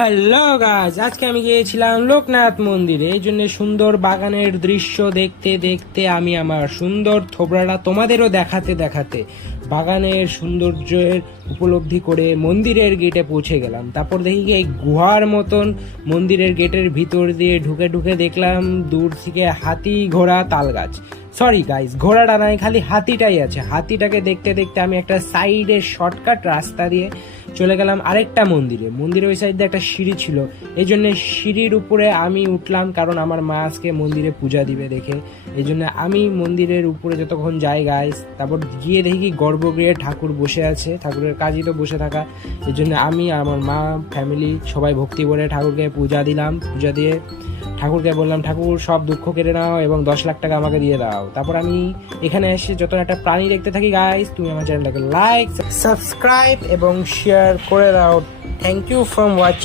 Hello guys, আজকে আমি গিয়েছিলাম লোকনাথ মন্দিরে। এই জন্য সুন্দর বাগানের দৃশ্য দেখতে দেখতে আমি আমার সুন্দর থোবড়াটা তোমাদেরও দেখাতে দেখাতে বাগানের সৌন্দর্যের উপলব্ধি করে মন্দিরের গেটে পৌঁছে গেলাম। তারপর দেখি এই গুহার মতন মন্দিরের গেটের ভিতর দিয়ে ঢুকে ঢুকে দেখলাম দূর থেকে হাতি, ঘোড়া, তাল গাছ। সরি গাইস, ঘোড়াটা নাই, খালি হাতিটাই আছে। হাতিটাকে দেখতে দেখতে আমি একটা সাইডের শর্টকাট রাস্তা দিয়ে চলে গেলাম আরেকটা মন্দিরে ওই সাইড দিয়ে একটা সিঁড়ি ছিল, এই জন্য সিঁড়ির উপরে আমি উঠলাম, কারণ আমার মা আজকে মন্দিরে পূজা দিবে দেখে। এই জন্য আমি মন্দিরের উপরে যতক্ষণ যাই গাইস, তারপর গিয়ে দেখি গর্ভগৃহে ঠাকুর বসে আছে। ঠাকুরের কাজই তো বসে থাকা। এই জন্য আমি, আমার মা, ফ্যামিলি সবাই ভক্তি করে ঠাকুরকে পূজা দিলাম। পূজা দিয়ে ঠাকুরকে বললাম, ঠাকুর সব দুঃখ কেটে নাও এবং 10 লাখ টাকা আমাকে দিয়ে দাও। তারপর আমি এখানে এসে যত একটা প্রাণী দেখতে থাকি গাইস, তুমি আমার চ্যানেলটাকে লাইক, সাবস্ক্রাইব এবং শেয়ার করে দাও। Thank you for watching.